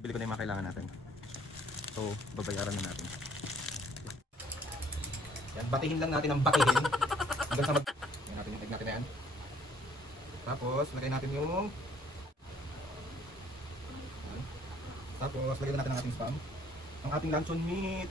Bili ko na yung mga kailangan natin. So, babayaran na natin. Yan, batihin lang natin ang batihin. Hanggang sa yan natin yung egg natin na yan. Tapos, lagay natin yung yan. Tapos, lagay natin ang ating spam. Ang ating luncheon meat.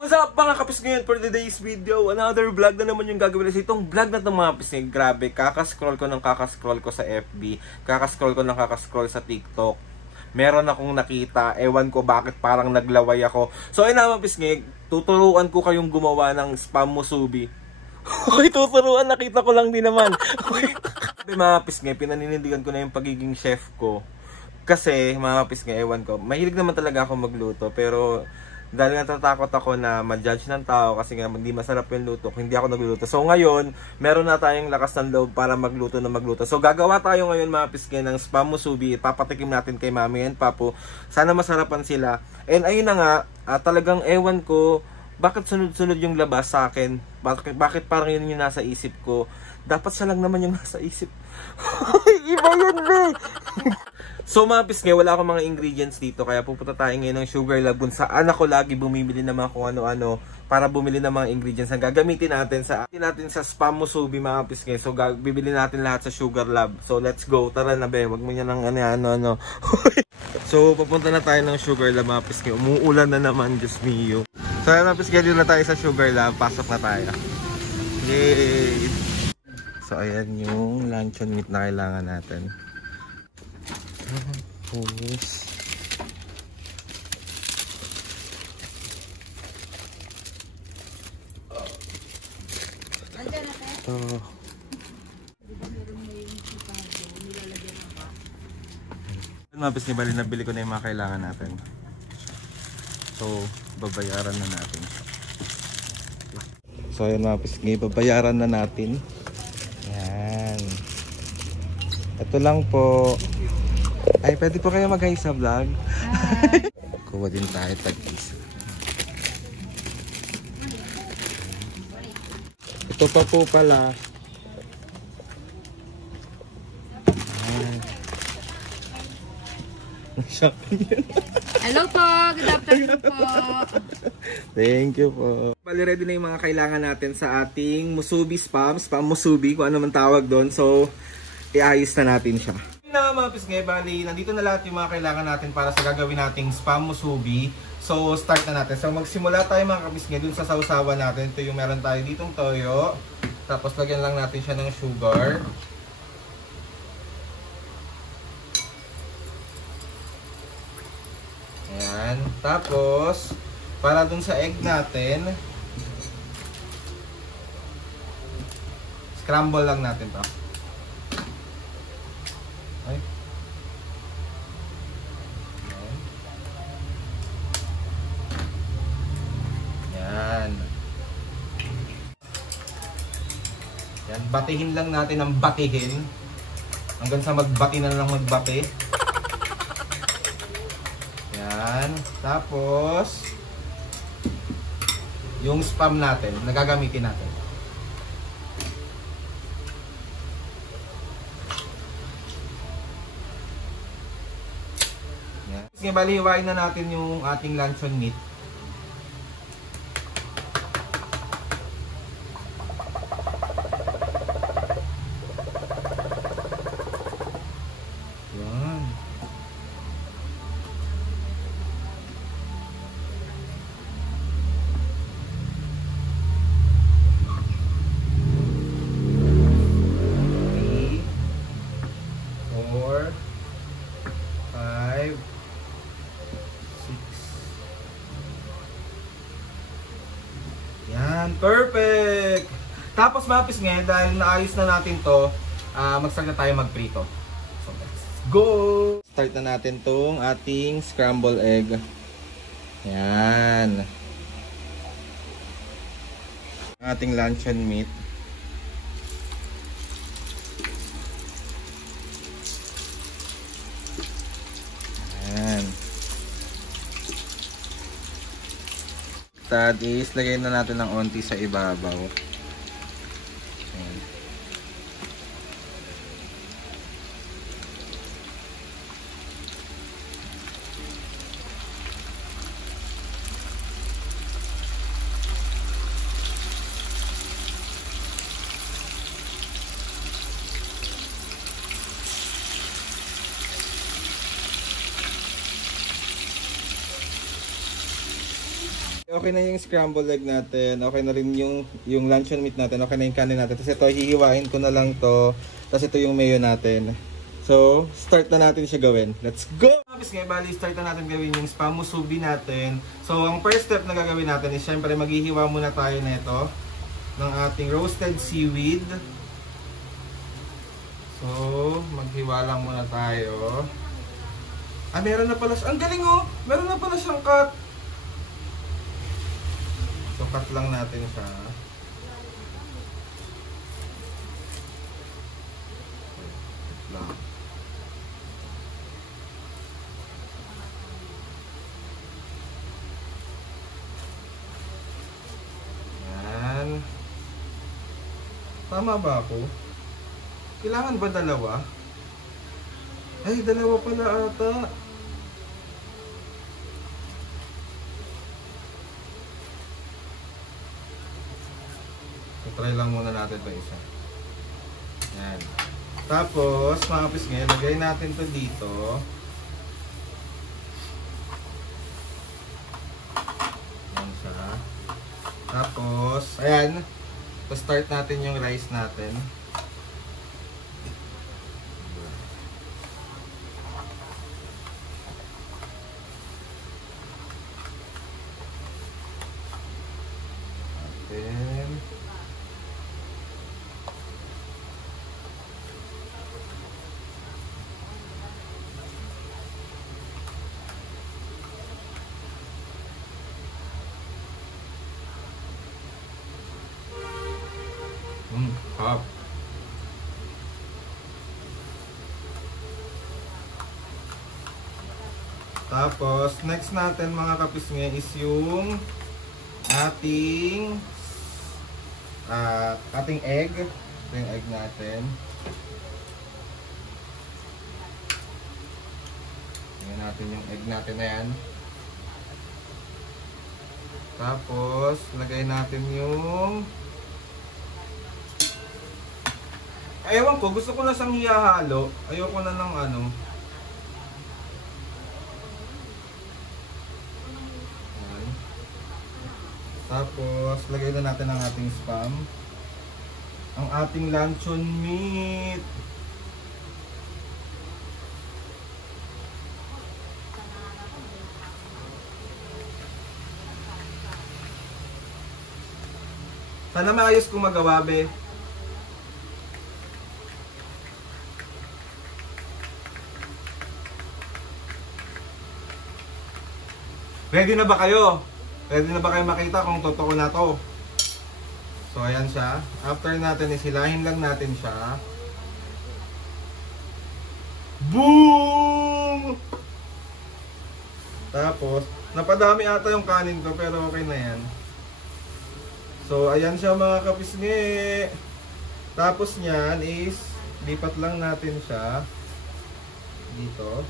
What's up mga kapis ngayon for today's video? Another vlog na naman yung gagawin natin. Itong vlog na itong mga kapis ngayon, grabe, kakascroll ko ng kakascroll ko sa FB, kakascroll ko ng kakascroll sa TikTok. Meron akong nakita, ewan ko bakit parang naglaway ako. So ayun na mga kapis ngayon, tuturuan ko kayong gumawa ng spam musubi. Uy, tuturuan, nakita ko lang din naman. Mga kapis ngayon, pinaninindigan ko na yung pagiging chef ko. Kasi mga kapis ngayon, ewan ko, mahilig naman talaga ako magluto, pero dahil natatakot ako na ma-judge ng tao kasi nga hindi masarap yung luto, hindi ako nagluluto. So ngayon, meron na tayong lakas ng loob para magluto na magluto. So gagawa tayo ngayon mga pisngi ng spam musubi. Papatikim natin kay Mami and Papu. Sana masarapan sila. And ayun na nga, talagang ewan ko, bakit sunod-sunod yung labas sa akin? Bakit parang yun yung nasa isip ko? Dapat siya lang naman yung nasa isip. Iba yun, be! So mga pisngi, wala akong mga ingredients dito, kaya pupunta tayo ngayon ng Sugar Lab kung saan ako lagi bumibili ng mga kung ano-ano para bumili ng mga ingredients na gagamitin natin sa spam musubi mga pisngi. So bibili natin lahat sa Sugar Lab. So let's go, tara na be, wag mo niya ng ano. So papunta na tayo ng Sugar Lab mga pisngi. Umuulan na naman, Diyos mio. So mga pisngi, dito na tayo sa Sugar Lab, pasok na tayo. Yay! So ayan yung luncheon meat na kailangan natin. Pulis. Ito. Mapis ni bali, nabili ko na yung mga kailangan natin. So, babayaran na natin. So, ayun mapis ni, babayaran na natin. Yan. Ito lang po. Ay, pwede po kayo mag-hi sa vlog. Kuha din tayo tag-isa. Ito pa po pala. Hello po, good afternoon po. Thank you po. Bali, ready na yung mga kailangan natin sa ating musubi spam musubi, kung ano man tawag doon. So, iayos na natin siya. Na mga pisngi, bali, nandito na lahat yung mga kailangan natin para sa gagawin nating spam musubi. So, start na natin. So, magsimula tayo mga kapisngi dun sa sausawan natin. Ito yung meron tayo ditong toyo. Tapos, lagyan lang natin siya ng sugar. Ayan. Tapos, para dun sa egg natin, scramble lang natin to. Yan, batihin lang natin ang batihin. Hanggang sa magbati na lang magbati. Yan. Tapos, yung spam natin, nagagamitin natin. Yan. Sige, baliwain na natin yung ating luncheon meat. Perfect! Tapos mapis ngayon, dahil naayos na natin to, mag-start na tayo magprito. So let's go! Start na natin tong ating scrambled egg. Yan. Ating luncheon meat. baliktad is lagay na natin ng onti sa ibabaw. Ayan. Okay na yung scrambled egg natin. Okay na rin yung luncheon meat natin. Okay na yung kanin natin. Tapos ito, hihiwain ko na lang to. Tapos ito yung mayo natin. So, start na natin siya gawin. Let's go! Tapos ngayon, bali, start na natin gawin yung spam musubi natin. So, ang first step na gagawin natin is syempre maghihiwa muna tayo nito ng ating roasted seaweed. So, maghiwa lang muna tayo. Ah, meron na pala siya. Ang galing oh! Meron na pala siyang cut. So, cut lang natin siya. Lang. Yan. Tama ba ako? Kailangan ba dalawa? Ay, dalawa pala ata. Try lang muna natin ito isa. Yan. Tapos, mga kapis ngayon, lagay natin ito dito. Yan siya. Tapos, ayan. Tapos, start natin yung rice natin. Hop. Tapos, next natin mga kapisngi is yung ating egg. Ito yung egg natin. Tingnan natin yung egg natin na yan. Tapos, lagay natin yung ewan ko, gusto ko na siyang hihalo. Ayoko na ng ano. Ayan. Tapos, lagay na natin ang ating spam. Ang ating luncheon meat. Sana maayos kong magawa, be. Ready na ba kayo? Ready na ba kayo makita kung totoo na to? So, ayan siya. After natin, isilahin lang natin siya. Boom! Tapos, napadami ata yung kanin ko, pero okay na yan. So, ayan siya mga kapisngi. Tapos niyan is, lipat lang natin siya dito.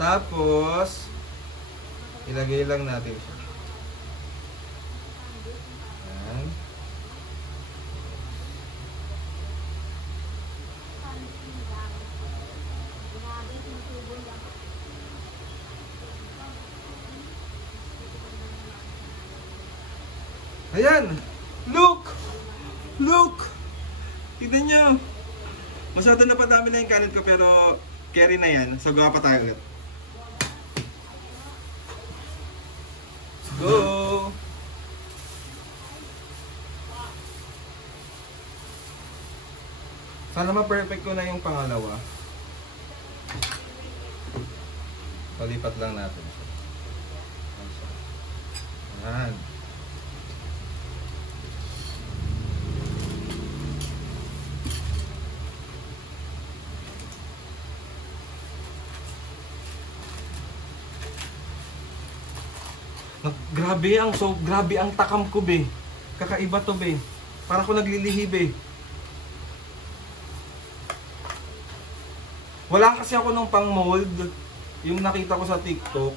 Tapos, ilagay lang natin siya. Ayan. Ayan! Look! Look! Tignan nyo! Masyado na padami na yung kanin ko pero carry na yan. So, gawa pa tayo ulit. Go! Sana ma-perfect ko na yung pangalawa. Palipat lang natin. Ayan. Grabe ang takam ko, be. Kakaiba to, be. Para ko naglilihi, be. Wala kasi ako nung pang mold. Yung nakita ko sa TikTok.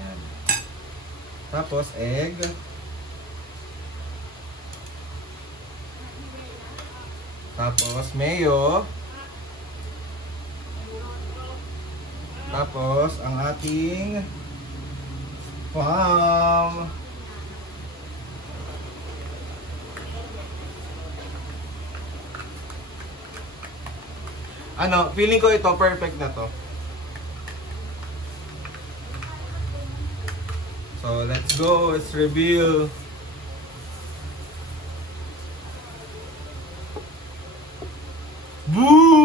Ayan. Tapos, egg. Tapos, mayo. Tapos, ang ating spam. Ano, feeling ko ito, perfect na to. So, let's go. Let's reveal. Boom!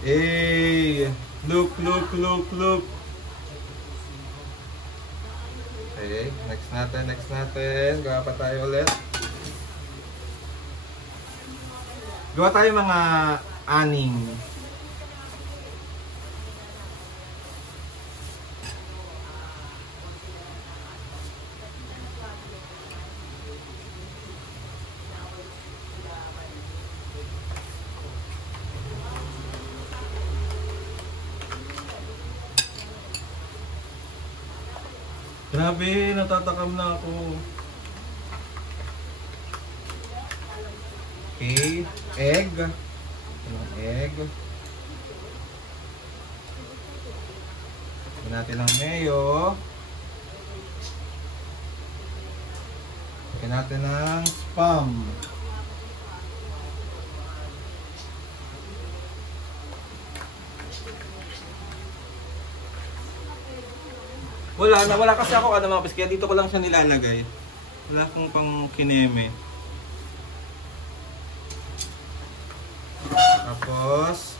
Hey! Look! Okay, next natin. Gawa pa tayo ulit. Gawa tayo mga aning. Grabe, natatakam na ako. Okay, egg. Egg. Lagyan natin ng mayo. Lagyan natin ng spam. Wala kasi ako mga pis, kaya dito ko lang siya nilalagay. Wala akong pang kineme. Tapos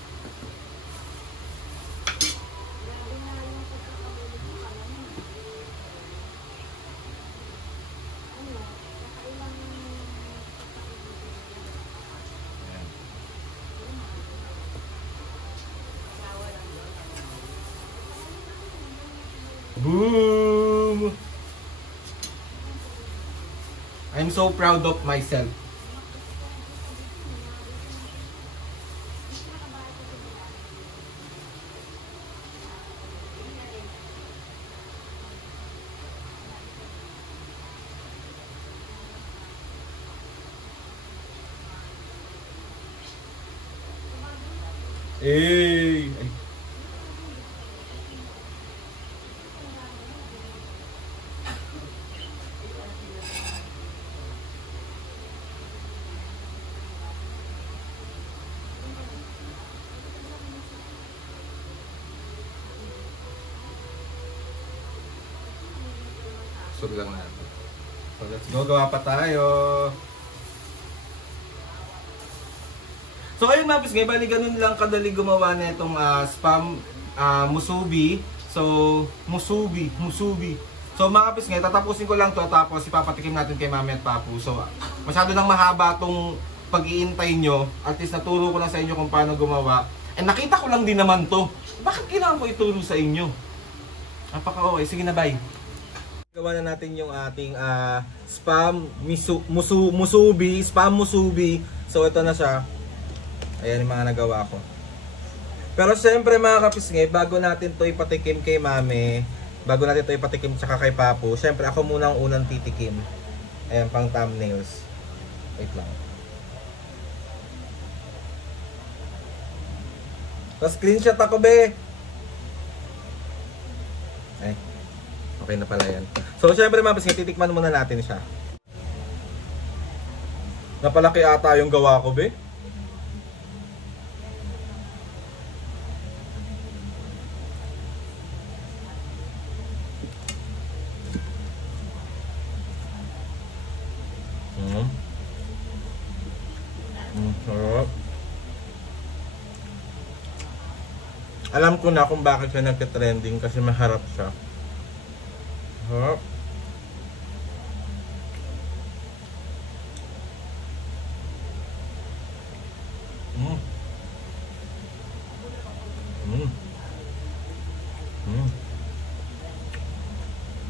boom! I'm so proud of myself. Hey! Sug lang natin. So let's go, gawa pa tayo. So ayun mga pis, bali ganun lang kadali gumawa na itong spam musubi. So musubi. So mga pis, tatapusin ko lang to, tapos ipapatikim natin kay Mami at Papu. So masyado nang mahaba tong pag-iintay nyo. At least naturo ko lang sa inyo kung paano gumawa. And nakita ko lang din naman to. Bakit kailangan ko ituro sa inyo? Napaka-okay. Sige na, bye. Gawa na natin yung ating spam musubi. So ito na siya. Ayan yung mga nagawa ko. Pero syempre mga kapisngay, bago natin to ipatikim kay Mami, bago natin to ipatikim tsaka kay Papu, syempre ako muna ang unang titikim. Ayan, pang thumbnails. Wait lang. So screenshot ako, be. Ay. Okay na pala yan. So, syempre mga pisngi, titikman muna natin siya. Napalaki ata yung gawa ko, be. Alam ko na kung bakit siya nagka-trending kasi maharap siya. Harap.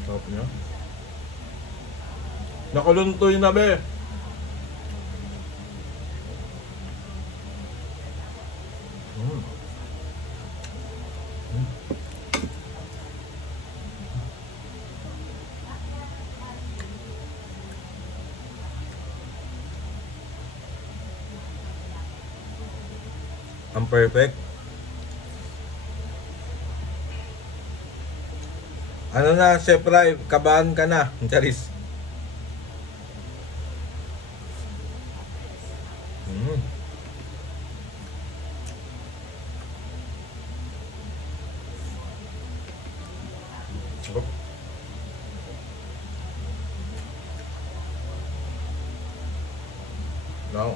Sarap niya. Nakuluntoy na be. Ang perfect. Ano na, Chef Rai, kabahan ka na, Charis. No.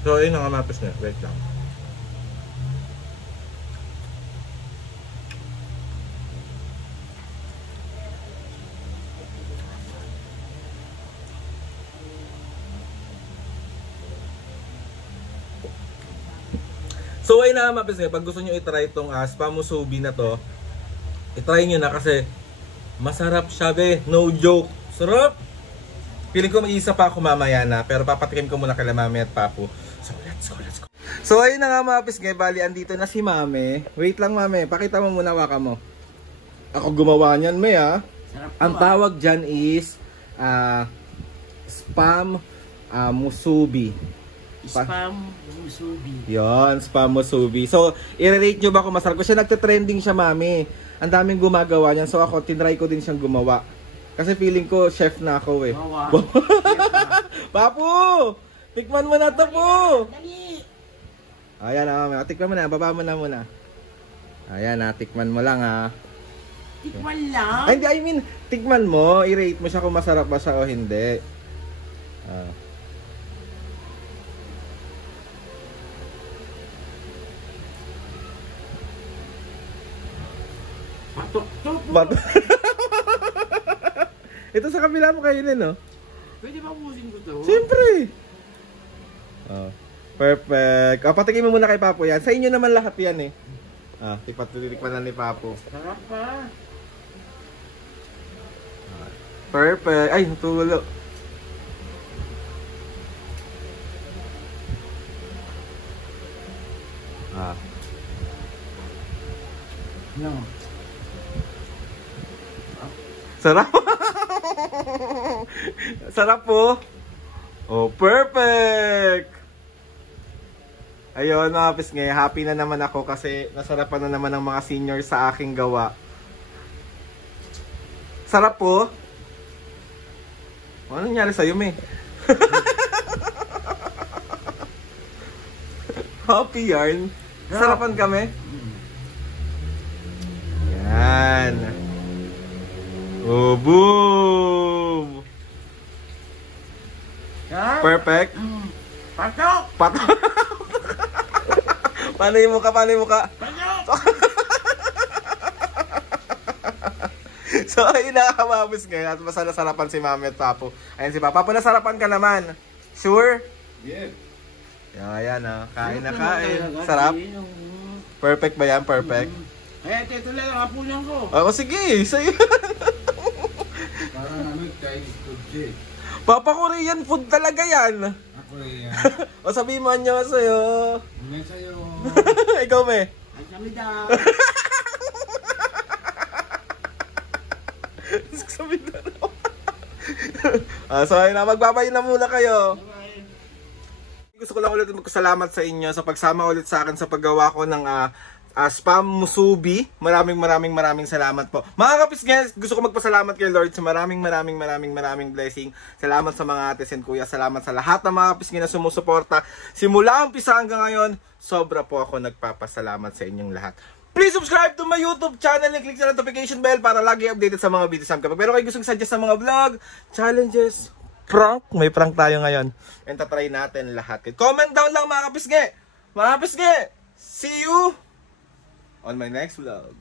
So, ayun ang amapis niya. Wait lang. So, ayun ang amapis niya. Pag gusto nyo itry itong spam musubi na to, itry nyo na kasi masarap siya be. No joke. Sarap! Feeling ko may isa pa ako mamaya na, pero papatikim ko muna kay Mami at Papu. So, let's go. So, ayun na nga mga pisngay. Bali, andito na si Mami. Wait lang, Mami. Pakita mo muna, waka mo. Ako gumawa niyan, May, ha? Ang tawag dyan is spam musubi. Spam musubi. Yon, spam musubi. So, i-rate nyo ba kung masarap? Kasi nagte-trending siya, Mami. Ang daming gumagawa niyan. So, ako, tinry ko din siyang gumawa. Kasi feeling ko, chef na ako eh. Papu! Tikman mo na to po! Ayan na, tikman mo na. Baba mo na muna. Ayan na, tikman mo lang ha. Tikman lang? Ay, hindi, I mean, tikman mo. I-rate mo siya kung masarap ba siya o hindi. Patok-tok. Ito sa kabila mo kainin, no? Pwede ba ubusin ko to? Siyempre! Perfect. Patikin mo muna kay Papo yan. Sa inyo naman lahat yan eh. Titikman na ni Papo. Sarap pa. Perfect. Ay, natulo. No. Sarap. Sarap po. Oh, perfect. Ayun mga pisngay, happy na naman ako kasi nasarapan na naman ng mga senior sa aking gawa. Sarap po. Ano nangyari sa'yo, May? Happy yarn. Sarapan kami. Yan. Oh, boom! Perfect. Patok! Patok! Paano yung mukha? Paano yung mukha? Patok! So, ayun na kamabos ngayon at masarap-sarapan si Mami at Papo. Ayan si Papa. Papo, nasarapan ka naman. Sure? Yeah. Ayan na. Kain na kain. Sarap? Perfect ba yan? Perfect? Eh, ito lang ang hapunan ko. Oh, sige. Sa'yo. Para namin kain food eh. Papa, Korean food talaga yan. Ako yan. O sabihin mo nyo sa'yo. Ano sa'yo? Ikaw, Me. Ay, kami daw. Sa Mindanao. So ayun na, magbabay na muna kayo. Gusto ko lang ulit magpasalamat sa inyo sa pagsama ulit sa akin sa paggawa ko ng spam musubi. Maraming salamat po. Mga kapisngi, gusto ko magpasalamat kay Lord sa maraming blessing. Salamat sa mga ates and kuya. Salamat sa lahat ng mga kapisngi na sumusuporta. Simula umpisa hanggang ngayon, sobra po ako nagpapasalamat sa inyong lahat. Please subscribe to my YouTube channel and click sa notification bell para lagi updated sa mga videos namin. Kapag meron kayo gustong suggest sa mga vlog, challenges, prank, may prank tayo ngayon. And tatry natin lahat. Comment down lang mga kapisngi. Mga kapisngi, see you on my next vlog.